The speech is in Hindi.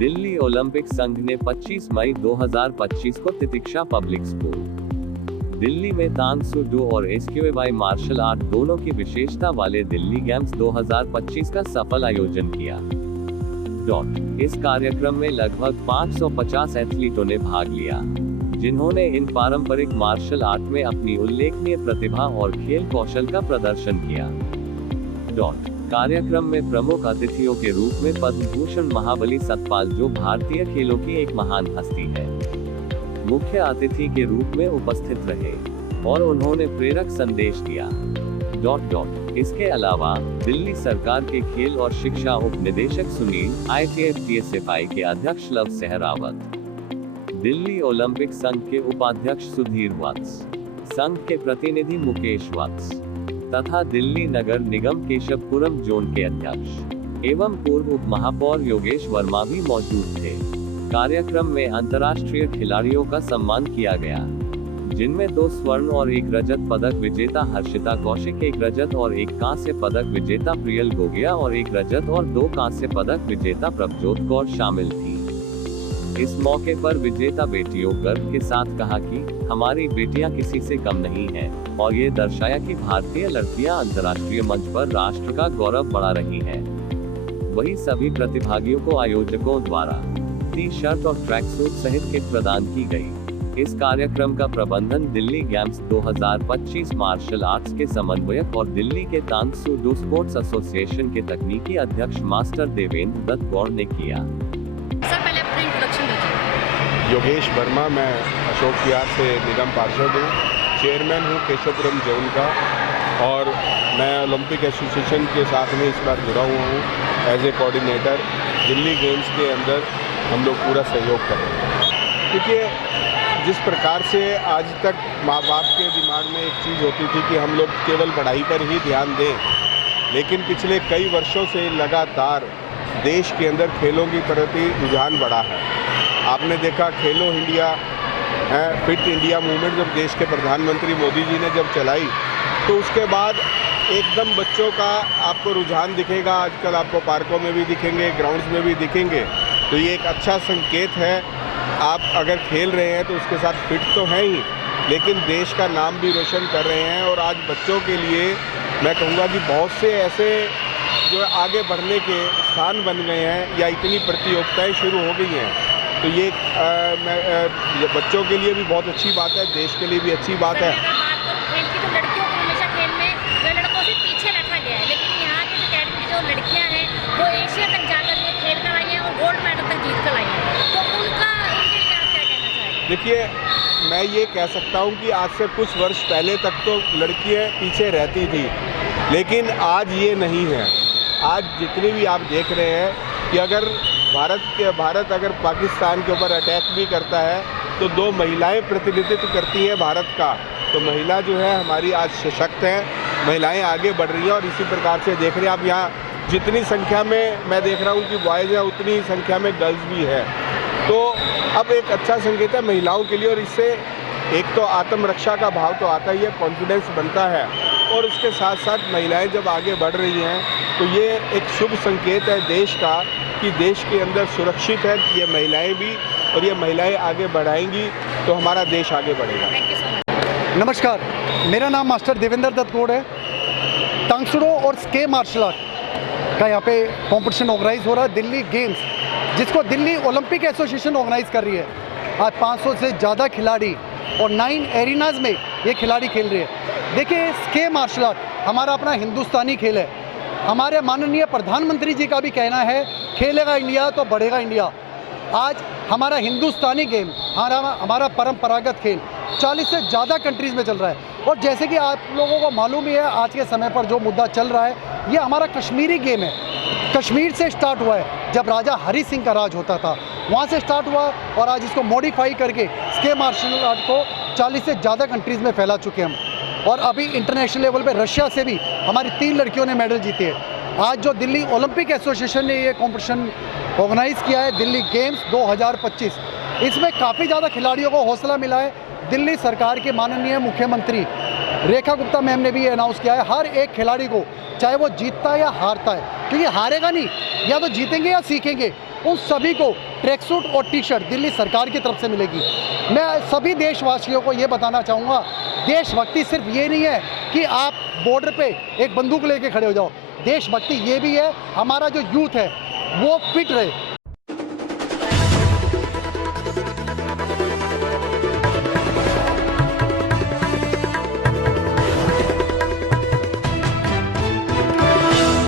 दिल्ली ओलंपिक संघ ने 25 मई 2025 को तितिक्षा पब्लिक स्कूल दिल्ली में तान सू डू और एसक्यूएवाई मार्शल आर्ट दोनों की विशेषता वाले दिल्ली गेम्स 2025 का सफल आयोजन किया। इस कार्यक्रम में लगभग 550 एथलीटों ने भाग लिया, जिन्होंने इन पारंपरिक मार्शल आर्ट में अपनी उल्लेखनीय प्रतिभा और खेल कौशल का प्रदर्शन किया। कार्यक्रम में प्रमुख अतिथियों के रूप में पद्म भूषण महाबली सतपाल, जो भारतीय खेलों की एक महान हस्ती है, मुख्य अतिथि के रूप में उपस्थित रहे और उन्होंने प्रेरक संदेश दिया। इसके अलावा दिल्ली सरकार के खेल और शिक्षा उप निदेशक सुनील, ITF-TSFI के अध्यक्ष लव सहरावत, दिल्ली ओलंपिक संघ के उपाध्यक्ष सुधीर वत्स, संघ के प्रतिनिधि मुकेश वत्स तथा दिल्ली नगर निगम केशवपुरम जोन के अध्यक्ष एवं पूर्व उप महापौर योगेश वर्मा भी मौजूद थे। कार्यक्रम में अंतर्राष्ट्रीय खिलाड़ियों का सम्मान किया गया, जिनमें 2 स्वर्ण और 1 रजत पदक विजेता हर्षिता कौशिक, 1 रजत और 1 कांस्य पदक विजेता प्रियल गोगिया और 1 रजत और 2 कांस्य पदक विजेता प्रभजोत कौर शामिल थी। इस मौके पर विजेता बेटियों गर्व के साथ कहा कि हमारी बेटियां किसी से कम नहीं हैं और ये दर्शाया कि भारतीय लड़कियां अंतर्राष्ट्रीय मंच पर राष्ट्र का गौरव बढ़ा रही हैं। वहीं सभी प्रतिभागियों को आयोजकों द्वारा टी-शर्ट और ट्रैक सूट सहित किट प्रदान की गई। इस कार्यक्रम का प्रबंधन दिल्ली गेम्स 2025 मार्शल आर्ट्स के समन्वयक और दिल्ली के तान सू डू स्पोर्ट्स एसोसिएशन के तकनीकी अध्यक्ष मास्टर देवेंद्र दत्त गौड़ ने किया। योगेश वर्मा, मैं अशोक विहार से निगम पार्षद हूँ, चेयरमैन हूँ केशवपुरम जोन का, और मैं ओलंपिक एसोसिएशन के साथ में इस बार जुड़ा हुआ हूँ as a coordinator. Delhi games के अंदर हम लोग पूरा सहयोग कर रहे हैं, क्योंकि जिस प्रकार से आज तक माँ बाप के दिमाग में एक चीज़ होती थी कि हम लोग केवल पढ़ाई पर ही ध्यान दें, लेकिन पिछले कई वर्षों से लगातार देश के अंदर खेलों की प्रति रुझान बढ़ा है। आपने देखा खेलो इंडिया फिट इंडिया मूवमेंट जब देश के प्रधानमंत्री मोदी जी ने जब चलाई, तो उसके बाद एकदम बच्चों का आपको रुझान दिखेगा। आजकल आपको पार्कों में भी दिखेंगे, ग्राउंड्स में भी दिखेंगे, तो ये एक अच्छा संकेत है। आप अगर खेल रहे हैं तो उसके साथ फिट तो हैं ही, लेकिन देश का नाम भी रोशन कर रहे हैं। और आज बच्चों के लिए मैं कहूँगा कि बहुत से ऐसे जो आगे बढ़ने के स्थान बन गए हैं या इतनी प्रतियोगिताएं शुरू हो गई हैं, तो ये बच्चों के लिए भी बहुत अच्छी बात है, देश के लिए भी अच्छी बात है। खेल की तो लड़कियों को हमेशा खेल में लड़कों से पीछे रखा गया है, लेकिन यहाँ की जो कैटेगरी जो लड़कियाँ हैं वो एशिया तक जाकर के खेल कर आई हैं और गोल्ड मेडल तक जीत कर आई हैं, तो उनके लिए क्या कहना चाहेंगे? देखिए, मैं ये कह सकता हूँ कि आज से कुछ वर्ष पहले तक तो लड़कियाँ पीछे रहती थी, लेकिन आज ये नहीं है। आज जितनी भी आप देख रहे हैं कि अगर भारत अगर पाकिस्तान के ऊपर अटैक भी करता है तो 2 महिलाएं प्रतिनिधित्व करती हैं भारत का। तो महिला जो है हमारी आज सशक्त हैं, महिलाएं आगे बढ़ रही हैं। और इसी प्रकार से देख रहे हैं आप, यहाँ जितनी संख्या में मैं देख रहा हूँ कि बॉयज़ हैं, उतनी ही संख्या में गर्ल्स भी है। तो अब एक अच्छा संकेत है महिलाओं के लिए, और इससे एक तो आत्मरक्षा का भाव तो आता ही है, कॉन्फिडेंस बनता है, और उसके साथ साथ महिलाएं जब आगे बढ़ रही हैं तो ये एक शुभ संकेत है देश का कि देश के अंदर सुरक्षित है ये महिलाएं भी, और ये महिलाएं आगे बढ़ाएंगी तो हमारा देश आगे बढ़ेगा। नमस्कार, मेरा नाम मास्टर देवेंद्र दत्त गौड़ है। तांगसुडो और स्के मार्शल आर्ट का यहाँ पे कॉम्पिटिशन ऑर्गेनाइज हो रहा है, दिल्ली गेम्स, जिसको दिल्ली ओलंपिक एसोसिएशन ऑर्गेनाइज कर रही है। आज 500 से ज़्यादा खिलाड़ी और 9 एरिनाज में ये खिलाड़ी खेल रहे हैं। देखिए, स्के मार्शल आर्ट हमारा अपना हिंदुस्तानी खेल है। हमारे माननीय प्रधानमंत्री जी का भी कहना है, खेलेगा इंडिया तो बढ़ेगा इंडिया। आज हमारा हिंदुस्तानी गेम, हमारा परंपरागत खेल 40 से ज़्यादा कंट्रीज़ में चल रहा है। और जैसे कि आप लोगों को मालूम ही है, आज के समय पर जो मुद्दा चल रहा है, ये हमारा कश्मीरी गेम है। कश्मीर से स्टार्ट हुआ है, जब राजा हरी सिंह का राज होता था, वहाँ से स्टार्ट हुआ, और आज इसको मॉडिफाई करके स्के मार्शल आर्ट को 40 से ज़्यादा कंट्रीज़ में फैला चुके हैं हम। और अभी इंटरनेशनल लेवल पे रशिया से भी हमारी 3 लड़कियों ने मेडल जीते हैं। आज जो दिल्ली ओलंपिक एसोसिएशन ने ये कॉम्पिटिशन ऑर्गेनाइज़ किया है, दिल्ली गेम्स 2025, इसमें काफ़ी ज़्यादा खिलाड़ियों को हौसला मिला है। दिल्ली सरकार के माननीय मुख्यमंत्री रेखा गुप्ता मैम ने भी अनाउंस किया है, हर एक खिलाड़ी को, चाहे वो जीतता है या हारता है, क्योंकि हारेगा नहीं, या तो जीतेंगे या सीखेंगे, उन सभी को ट्रैक सूट और टी शर्ट दिल्ली सरकार की तरफ से मिलेगी। मैं सभी देशवासियों को ये बताना चाहूँगा, देशभक्ति सिर्फ ये नहीं है कि आप बॉर्डर पे एक बंदूक लेके खड़े हो जाओ। देशभक्ति ये भी है हमारा जो यूथ है वो फिट रहे,